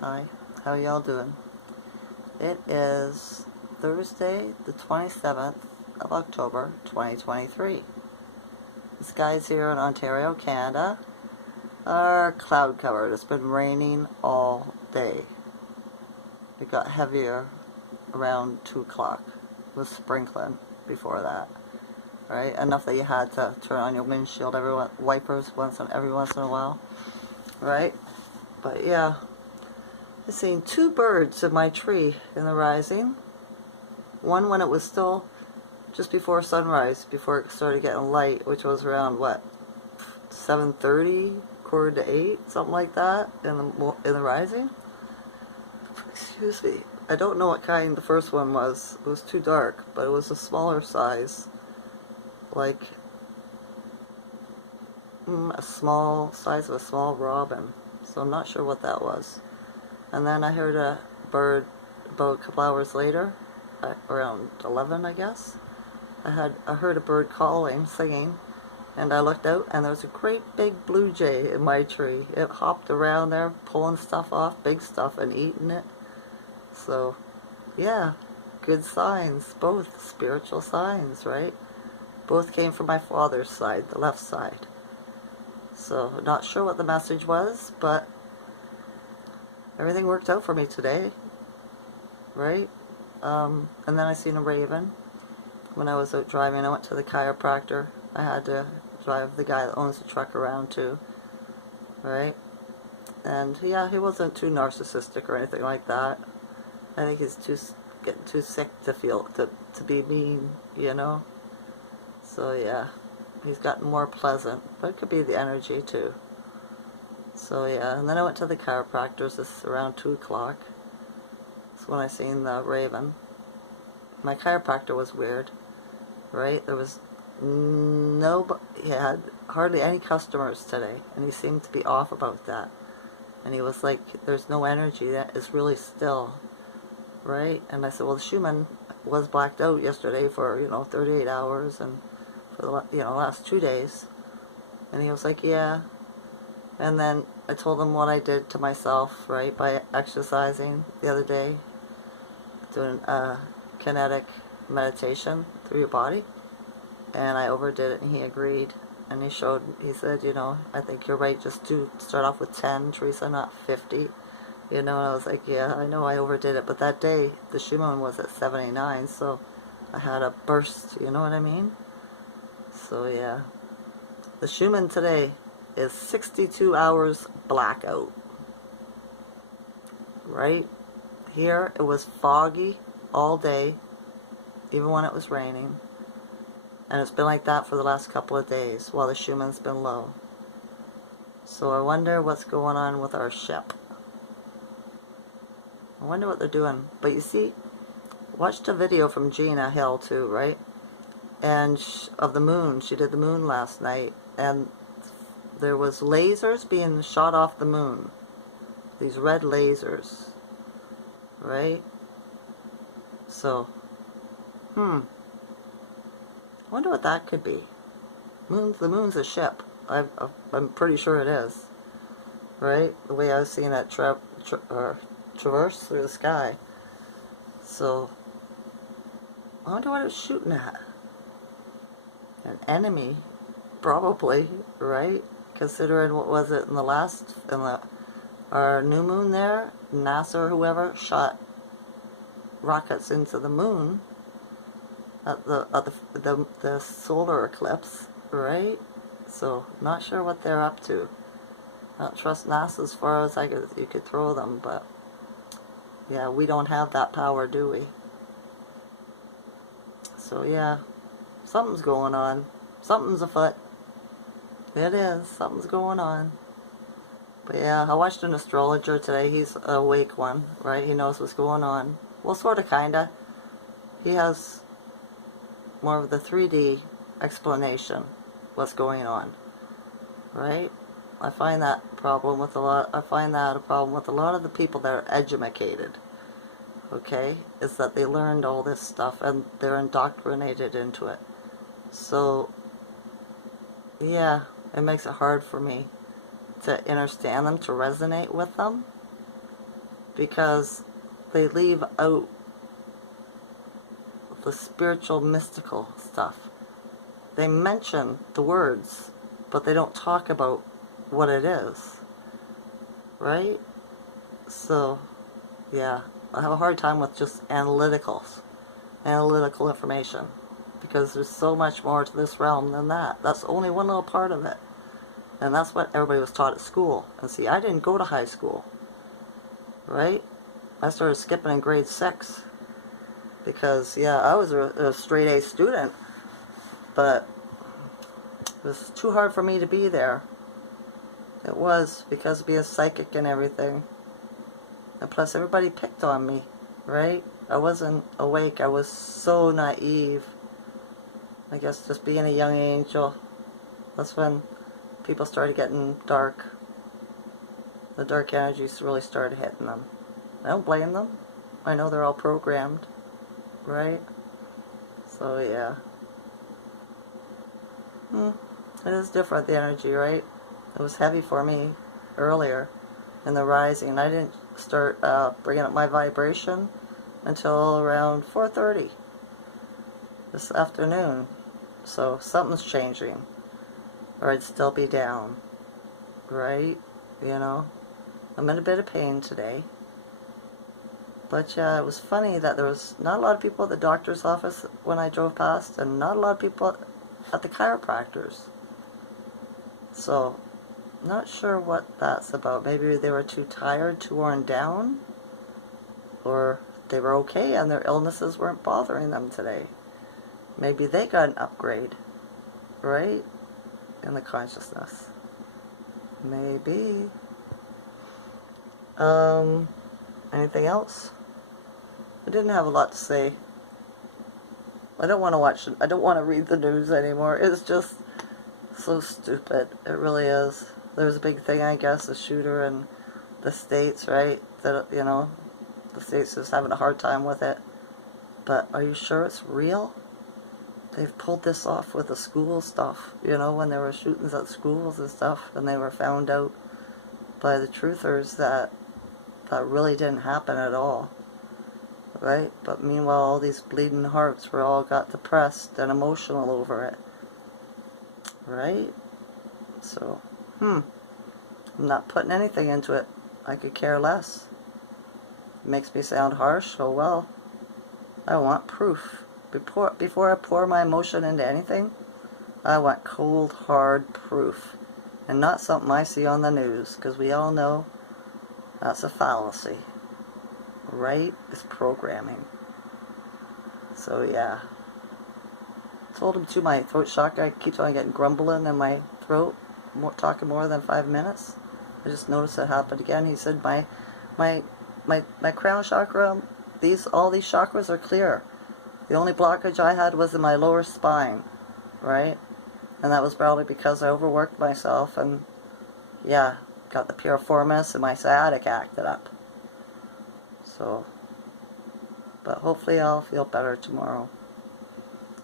Hi, how y'all doing? It is Thursday, the 27th of October, 2023. The skies here in Ontario, Canada, are cloud covered. It's been raining all day. It got heavier around 2 o'clock. It was sprinkling before that, right? Enough that you had to turn on your windshield wipers every once in a while, right? But yeah. I've seen 2 birds in my tree in the rising. One when it was still just before sunrise, before it started getting light, which was around, what, 7:30, quarter to 8, something like that, in the rising. Excuse me. I don't know what kind the first one was. It was too dark, but it was a smaller size. Like, a small size of a small robin. So I'm not sure what that was. And then I heard a bird about a couple hours later, around 11, I guess. I heard a bird calling, singing, and I looked out, and there was a great big blue jay in my tree. It hopped around there, pulling stuff off, big stuff, and eating it. So, yeah, good signs, both spiritual signs, right? Both came from my father's side, the left side. So, not sure what the message was, but everything worked out for me today, right? And then I seen a raven when I was out driving. I went to the chiropractor. I had to drive the guy that owns the truck around too, right? And yeah, he wasn't too narcissistic or anything like that. I think he's getting too sick to be mean, you know? So yeah, he's gotten more pleasant, but it could be the energy too. So yeah, and then I went to the chiropractor's around 2 o'clock. That's when I seen the raven. My chiropractor was weird, right? There was he had hardly any customers today, and he seemed to be off about that. And he was like, there's no energy, that is really still, right? And I said, well, the Schumann was blacked out yesterday for, 38 hours, and for the, last 2 days. And he was like, yeah. And then I told him what I did to myself, right, by exercising the other day, doing kinetic meditation through your body. And I overdid it, and he agreed. And he said, I think you're right, just to start off with 10, Teresa, not 50. And I was like, yeah, I know I overdid it. But that day, the Schumann was at 79, so I had a burst, you know what I mean? So, yeah. The Schumann today is 62 hours blackout. Right? Here, it was foggy all day, even when it was raining. And it's been like that for the last couple of days while the Schumann's been low. So I wonder what's going on with our ship. I wonder what they're doing. But you see, watched a video from Gina Hill too, right? And of the moon. She did the moon last night. And there was lasers being shot off the moon. These red lasers. Right? So, I wonder what that could be. The moon's a ship. I'm pretty sure it is. Right? The way I've seen it traverse through the sky. So, I wonder what it's shooting at. An enemy, probably, right? Considering, what was it, our new moon there, NASA or whoever shot rockets into the moon at the solar eclipse, right? So, not sure what they're up to. I don't trust NASA as far as you could throw them, but yeah, we don't have that power, do we? So yeah, something's going on. Something's afoot. It is. Something's going on. But yeah, I watched an astrologer today. He's an awake one, right? He knows what's going on. Well, sort of, kinda. He has more of the 3D explanation what's going on, right? I find that a problem with a lot of the people that are educated, okay? Is that they learned all this stuff and they're indoctrinated into it. So, yeah, it makes it hard for me to understand them, to resonate with them, because they leave out the spiritual, mystical stuff. They mention the words, but they don't talk about what it is, right? So, yeah, I have a hard time with just analytical information, because there's so much more to this realm than that. That's only one little part of it, and that's what everybody was taught at school. And see, I didn't go to high school, right? I started skipping in grade 6, because, yeah, I was a straight A student, but it was too hard for me to be there. It was, because of being psychic and everything. And plus, everybody picked on me, right? I wasn't awake. I was so naive. I guess just being a young angel. That's when people started getting dark. The dark energies really started hitting them. I don't blame them. I know they're all programmed, right? So, yeah. It is different, the energy, right? It was heavy for me earlier in the rising. I didn't start bringing up my vibration until around 4:30 this afternoon. So something's changing, or I'd still be down, right? You know, I'm in a bit of pain today. But yeah, it was funny that there was not a lot of people at the doctor's office when I drove past, and not a lot of people at the chiropractors. So, not sure what that's about. Maybe they were too tired, too worn down, or they were okay and their illnesses weren't bothering them today. Maybe they got an upgrade, right? In the consciousness. Maybe. Anything else? I didn't have a lot to say. I don't want to watch it. I don't want to read the news anymore. It's just so stupid. It really is. There's a big thing, I guess, a shooter in the States, right? That, you know, the States is having a hard time with it. But are you sure it's real? They've pulled this off with the school stuff, you know, when there were shootings at schools and stuff, and they were found out by the truthers that that really didn't happen at all, right? But meanwhile, all these bleeding hearts were all got depressed and emotional over it, right? So, I'm not putting anything into it. I could care less. It makes me sound harsh, oh well. I want proof. Before I pour my emotion into anything, I want cold, hard proof. And not something I see on the news, because we all know that's a fallacy. Right? It's programming. So yeah. Told him to my throat chakra. I keep on getting grumbling in my throat, talking more than 5 minutes. I just noticed it happened again. He said my crown chakra, all these chakras are clear. The only blockage I had was in my lower spine, right? And that was probably because I overworked myself and, yeah, got the piriformis and my sciatic acted up. So, but hopefully I'll feel better tomorrow.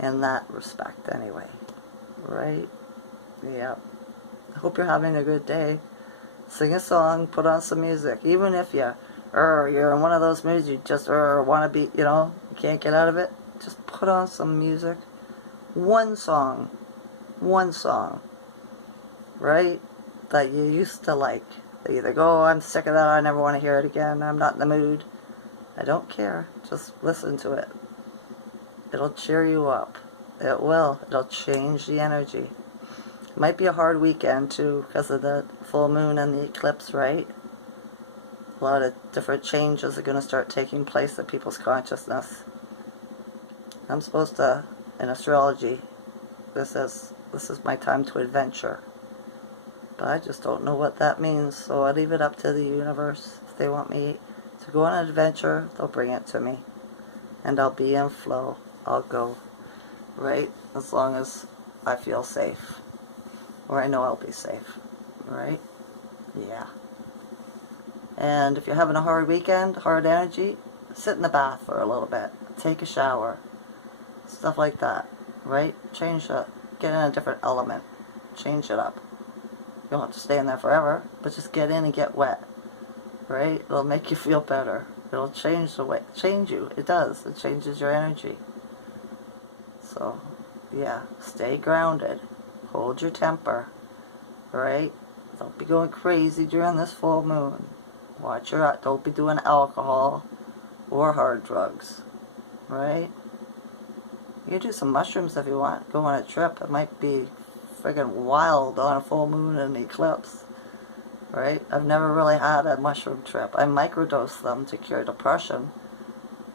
In that respect, anyway. Right? Yep. I hope you're having a good day. Sing a song, put on some music. Even if you're in one of those moods, you just want to be, you know, you can't get out of it. Just put on some music. One song, right, that you used to like. They either go, oh, I'm sick of that, I never want to hear it again, I'm not in the mood. I don't care. Just listen to it. It'll cheer you up. It will. It'll change the energy. It might be a hard weekend, too, because of the full moon and the eclipse, right? A lot of different changes are going to start taking place in people's consciousness. I'm supposed to, in astrology, this is my time to adventure. But I just don't know what that means, so I leave it up to the universe. If they want me to go on an adventure, they'll bring it to me. And I'll be in flow. I'll go. Right? As long as I feel safe. Or I know I'll be safe. Right? Yeah. And if you're having a hard weekend, hard energy, sit in the bath for a little bit. Take a shower. Stuff like that. Right? Change it. Get in a different element. Change it up. You don't have to stay in there forever, but just get in and get wet. right? It'll make you feel better. It'll change you. It does. It changes your energy. So, yeah, stay grounded. Hold your temper, right? Don't be going crazy during this full moon. Watch your, don't be doing alcohol or hard drugs, right? You can do some mushrooms if you want. Go on a trip. It might be friggin' wild on a full moon and eclipse, right? I've never really had a mushroom trip. I microdose them to cure depression,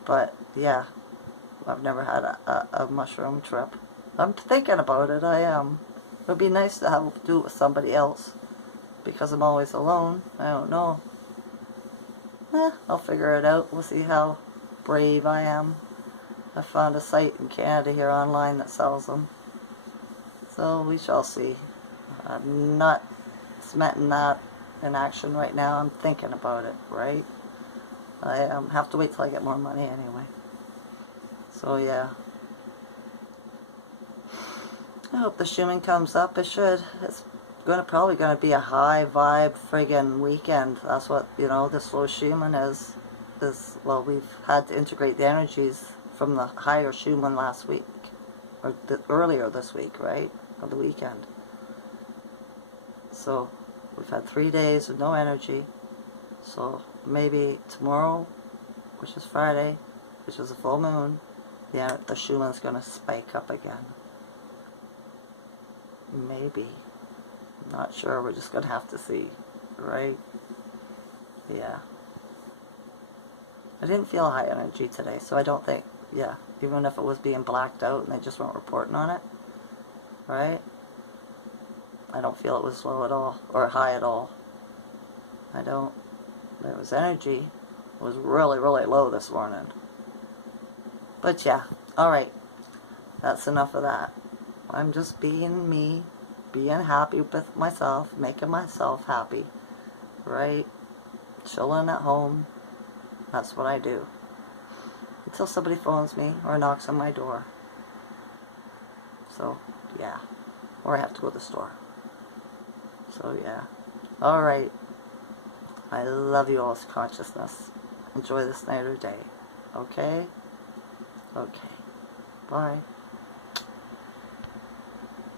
but yeah, I've never had a mushroom trip. I'm thinking about it, I am. It would be nice to do it with somebody else, because I'm always alone. I don't know. I'll figure it out. We'll see how brave I am. I found a site in Canada here online that sells them. So we shall see. I'm not cementing that in action right now. I'm thinking about it, right? I have to wait till I get more money anyway. So yeah. I hope the Schumann comes up. It should. It's probably gonna be a high vibe friggin' weekend. That's what, you know, this low Schumann is. Well, we've had to integrate the energies from the higher Schumann last week, or earlier this week, right? Or the weekend. So we've had 3 days with no energy. So maybe tomorrow, which is Friday, which is a full moon, the Schumann's gonna spike up again. Maybe. Not sure. We're just gonna have to see, right? Yeah. I didn't feel high energy today, so I don't think, yeah, even if it was being blacked out and they just weren't reporting on it, right? I don't feel it was low at all, or high at all. I don't. There was energy. It was really, really low this morning. But yeah, alright. That's enough of that. I'm just being me, being happy with myself, making myself happy, right? Chilling at home. That's what I do. Until somebody phones me or knocks on my door. So, yeah. Or I have to go to the store. So, yeah. Alright. I love you all's consciousness. Enjoy this night or day. Okay? Okay. Bye.